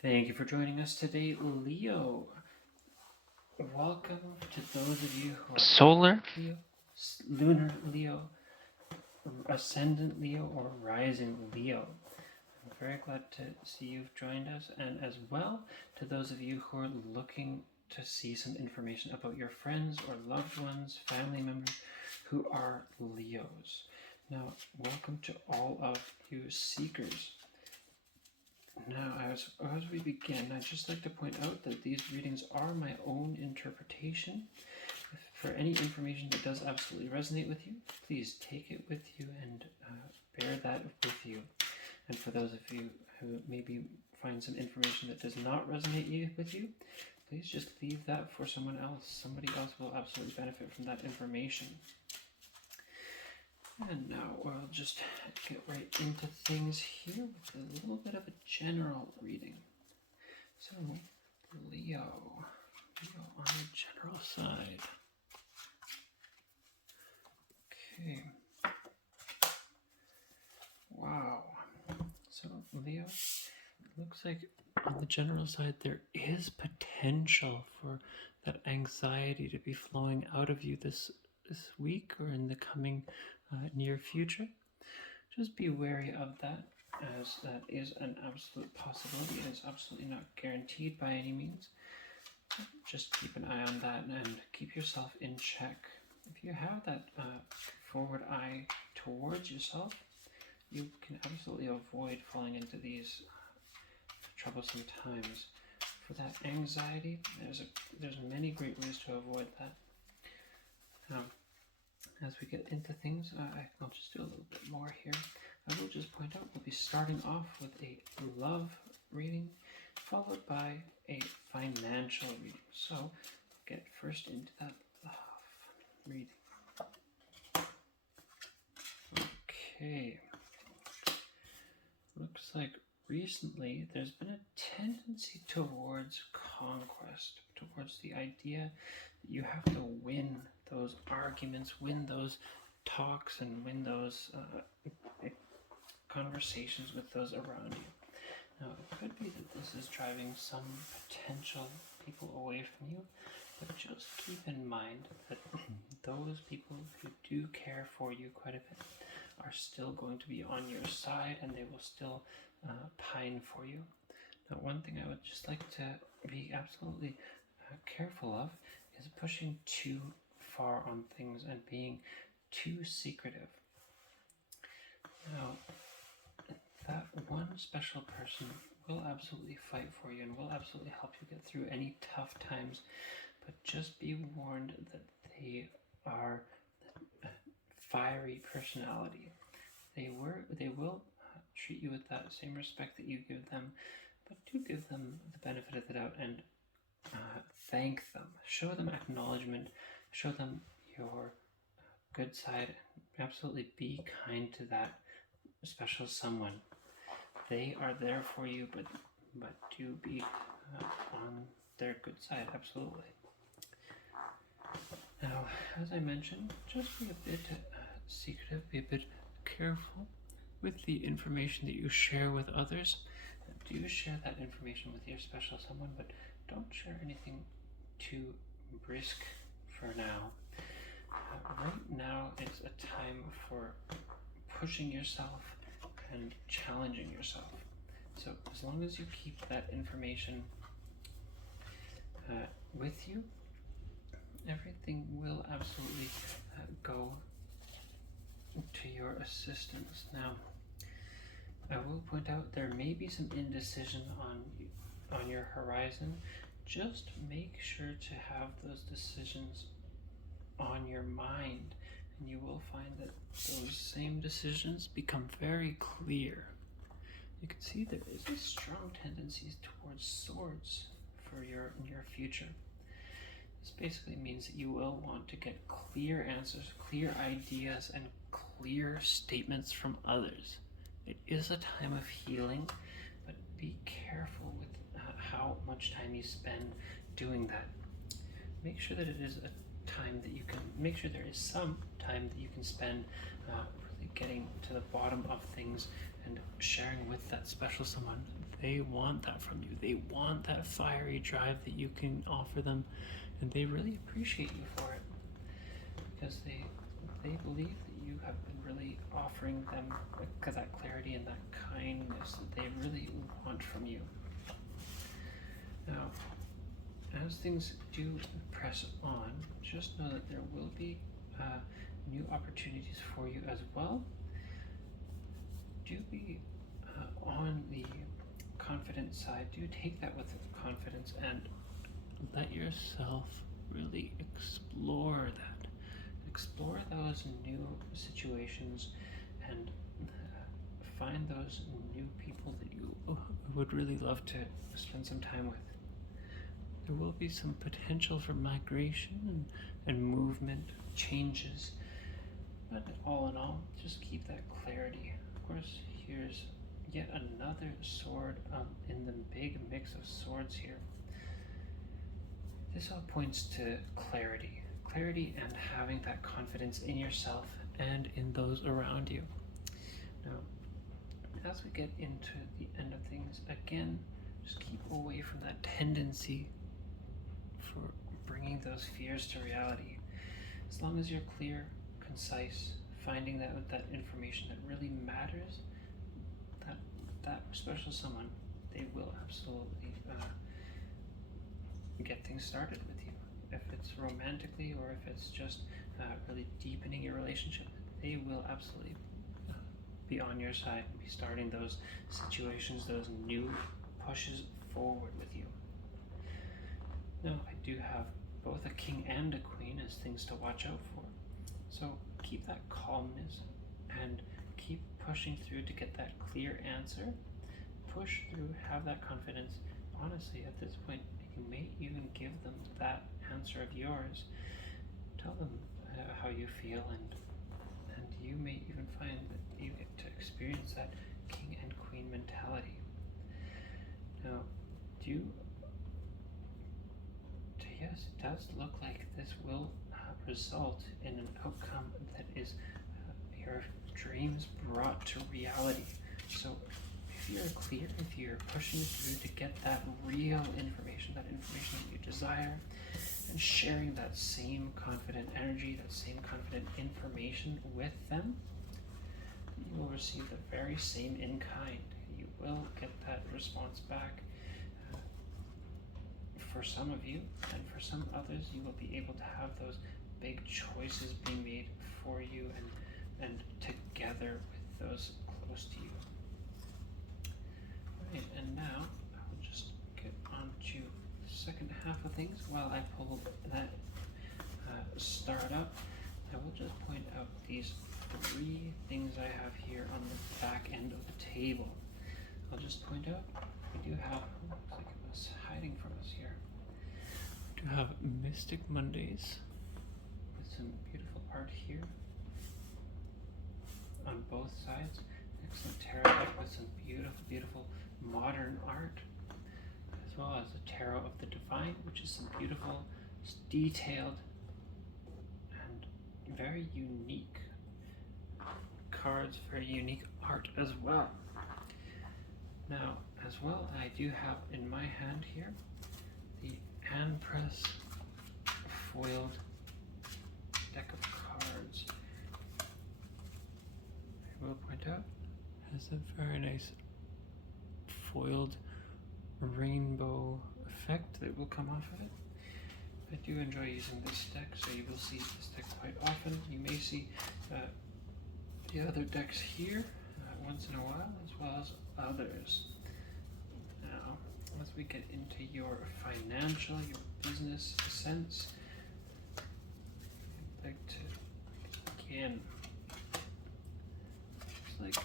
Thank you for joining us today, Leo. Welcome to those of you who are Solar Leo, Lunar Leo, Ascendant Leo, or Rising Leo. I'm very glad to see you've joined us, and as well to those of you who are looking to see some information about your friends or loved ones, family members who are Leos. Now, welcome to all of you seekers. Now, as we begin, I'd just like to point out that these readings are my own interpretation. For any information that does absolutely resonate with you, please take it with you and bear that with you. And for those of you who maybe find some information that does not resonate with you, please just leave that for someone else. Somebody else will absolutely benefit from that information. And now we'll just get right into things here with a little bit of a general reading. So, Leo on the general side. Okay. Wow. So, Leo, it looks like on the general side there is potential for that anxiety to be flowing out of you this week or in the coming near future. Just be wary of that, as that is an absolute possibility. It is absolutely not guaranteed by any means. Just keep an eye on that and keep yourself in check. If you have that forward eye towards yourself, you can absolutely avoid falling into these troublesome times. For that anxiety, there's many great ways to avoid that. As we get into things, I'll just do a little bit more here. I will just point out we'll be starting off with a love reading, followed by a financial reading. So, we'll get first into that love reading. Okay. Looks like recently there's been a tendency towards conquest, towards the idea that you have to win those arguments, win those talks, and win those conversations with those around you. Now, it could be that this is driving some potential people away from you, but just keep in mind that those people who do care for you quite a bit are still going to be on your side, and they will still pine for you. Now, one thing I would just like to be absolutely careful of is pushing too far on things and being too secretive. Now, that one special person will absolutely fight for you and will absolutely help you get through any tough times, but just be warned that they are a fiery personality. They will treat you with that same respect that you give them, but do give them the benefit of the doubt and thank them. Show them acknowledgement. Show them your good side. Absolutely be kind to that special someone. They are there for you, but do be on their good side, absolutely. Now, as I mentioned, just be a bit secretive, be a bit careful with the information that you share with others. Do share that information with your special someone, but don't share anything too brisk for now. Right now is a time for pushing yourself and challenging yourself. So as long as you keep that information with you, everything will absolutely go to your assistance. Now, I will point out there may be some indecision on your horizon. Just make sure to have those decisions on your mind, and you will find that those same decisions become very clear. You can see there is a strong tendency towards swords for your future. This basically means that you will want to get clear answers, clear ideas, and clear statements from others. It is a time of healing, but be careful with how much time you spend doing that. Make sure that it is a time that you can, make sure there is some time that you can spend really getting to the bottom of things and sharing with that special someone They want that from you. They want that fiery drive that you can offer them, and they really appreciate you for it, because they believe that you have been really offering them that clarity and that kindness that they really want from you. Now, as things do press on, just know that there will be new opportunities for you as well. Do be on the confident side. Do take that with confidence and let yourself really explore that. Explore those new situations and find those new people that you would really love to spend some time with. There will be some potential for migration and movement, changes, but all in all, just keep that clarity. Of course, here's yet another sword in the big mix of swords here. This all points to clarity. Clarity and having that confidence in yourself and in those around you. Now, as we get into the end of things, again, just keep away from that tendency for bringing those fears to reality. As long as you're clear, concise, finding that information that really matters, that special someone, they will absolutely get things started with you. If it's romantically or if it's just really deepening your relationship, they will absolutely be on your side and be starting those situations, those new pushes forward with you. Now, I do have both a king and a queen as things to watch out for. So keep that calmness and keep pushing through to get that clear answer. Push through, have that confidence. Honestly, at this point, you may even give them that answer of yours. Tell them how you feel, and you may even find that you get to experience that king and queen mentality. Now, yes, it does look like this will result in an outcome that is your dreams brought to reality. So if you're clear, if you're pushing through to get that real information, that information that you desire, and sharing that same confident energy, that same confident information with them, you will receive the very same in kind. You will get that response back. For some of you, and for some others, you will be able to have those big choices being made for you and together with those close to you. Right, and now I will just get on to the second half of things. While I pull that start up, I will just point out these 3 things I have here on the back end of the table. I'll just point out, we do have, looks like it was hiding from us here. We do have Mystic Mondays with some beautiful art here on both sides. Excellent tarot deck with some beautiful, beautiful modern art, as well as a tarot of the divine, which is some beautiful, detailed, and very unique cards, very unique art as well. Now, as well, I do have in my hand here the hand press foiled deck of cards. I will point out, has a very nice foiled rainbow effect that will come off of it. I do enjoy using this deck, so you will see this deck quite often. You may see the other decks here once in a while, as well as others. Now, as we get into your financial, your business sense, I'd like to begin. It's like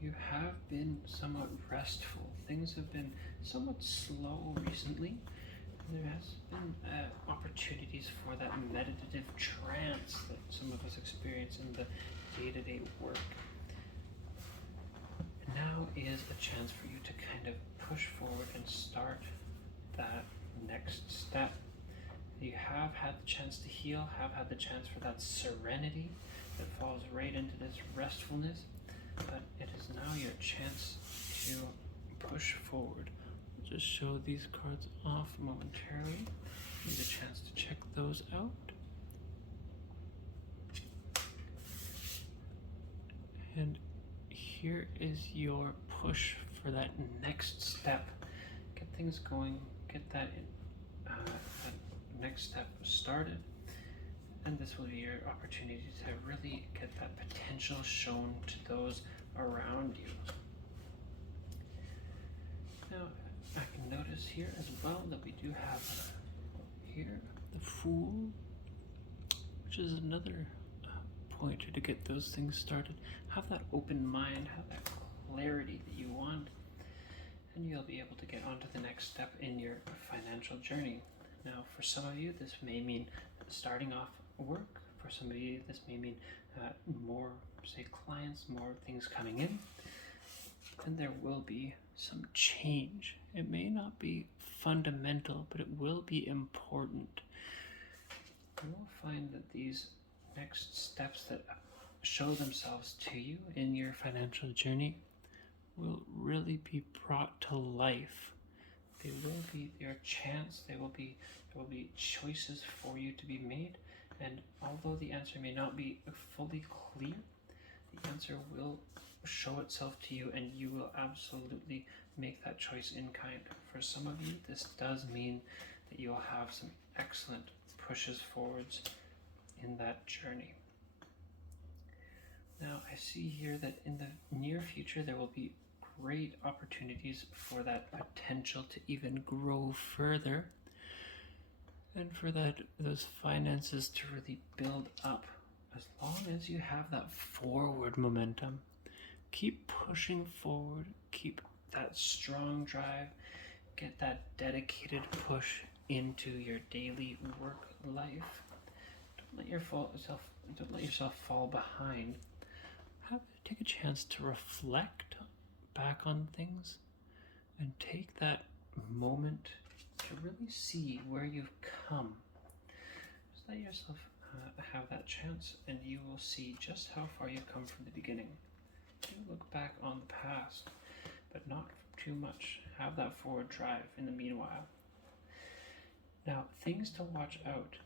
you have been somewhat restful. Things have been somewhat slow recently. There has been opportunities for that meditative trance that some of us experience in the day-to-day work. Now is a chance for you to kind of push forward and start that next step. You have had the chance to heal, have had the chance for that serenity that falls right into this restfulness, but it is now your chance to push forward. I'll just show these cards off momentarily. Need a chance to check those out. And here is your push for that next step. Get things going, get that next step started, and this will be your opportunity to really get that potential shown to those around you. Now, I can notice here as well that we do have here the Fool, which is another pointer to get those things started. Have that open mind, have that clarity that you want, and you'll be able to get on to the next step in your financial journey. Now, for some of you, this may mean starting off work. For some of you, this may mean more, say, clients, more things coming in. And there will be some change. It may not be fundamental, but it will be important. You will find that these next steps that show themselves to you in your financial journey will really be brought to life. They will be your chance. There will be choices for you to be made, and although the answer may not be fully clear, the answer will show itself to you, and you will absolutely make that choice in kind. For some of you, this does mean that you'll have some excellent pushes forwards in that journey. Now, I see here that in the near future there will be great opportunities for that potential to even grow further, and for those finances to really build up. As long as you have that forward momentum, keep pushing forward, keep that strong drive, get that dedicated push into your daily work life. Don't let yourself fall behind. Take a chance to reflect back on things and take that moment to really see where you've come. Just let yourself have that chance, and you will see just how far you've come from the beginning. Do look back on the past, but not too much. Have that forward drive in the meanwhile. Now, things to watch out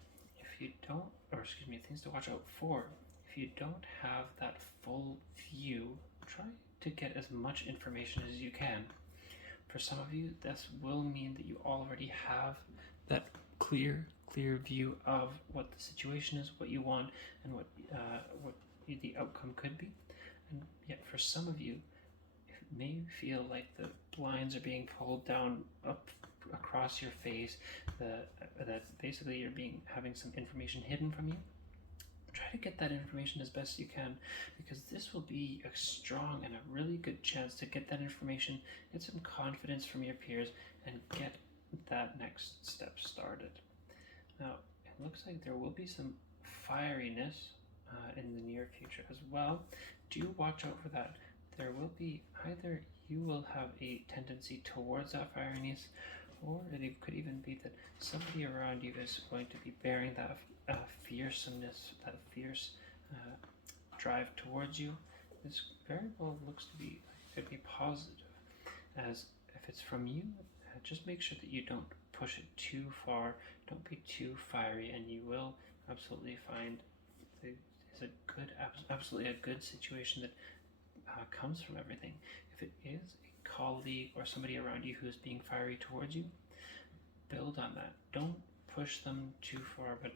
things to watch out for. If you don't have that full view, try to get as much information as you can. For some of you, this will mean that you already have that clear view of what the situation is, what you want, and what the outcome could be. And yet for some of you, it may feel like the blinds are being pulled down up across your face, that basically you're having some information hidden from you. Try to get that information as best you can, because this will be a strong and a really good chance to get that information, get some confidence from your peers, and get that next step started. Now, it looks like there will be some fieriness in the near future as well. Do watch out for that. There will be either you will have a tendency towards that fieriness, or it could even be that somebody around you is going to be bearing that fierceness, that fierce drive towards you. This very well could be positive, as if it's from you, just make sure that you don't push it too far, don't be too fiery, and you will absolutely find absolutely a good situation that comes from everything. If it is a colleague or somebody around you who is being fiery towards you, build on that. Don't push them too far, but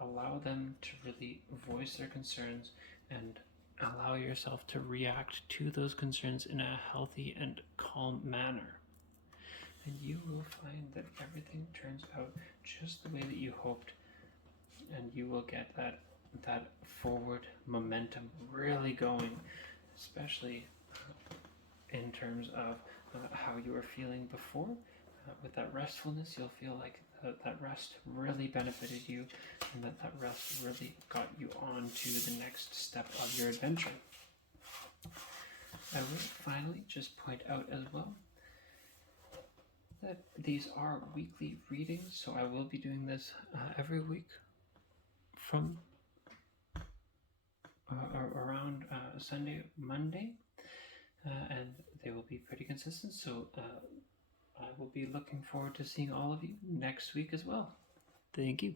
allow them to really voice their concerns, and allow yourself to react to those concerns in a healthy and calm manner. And you will find that everything turns out just the way that you hoped, and you will get that forward momentum really going, especially in terms of how you were feeling before. With that restfulness, you'll feel like that rest really benefited you, and that rest really got you on to the next step of your adventure. I will finally just point out as well that these are weekly readings, so I will be doing this every week from around Sunday, Monday, and they will be pretty consistent. So I will be looking forward to seeing all of you next week as well. Thank you.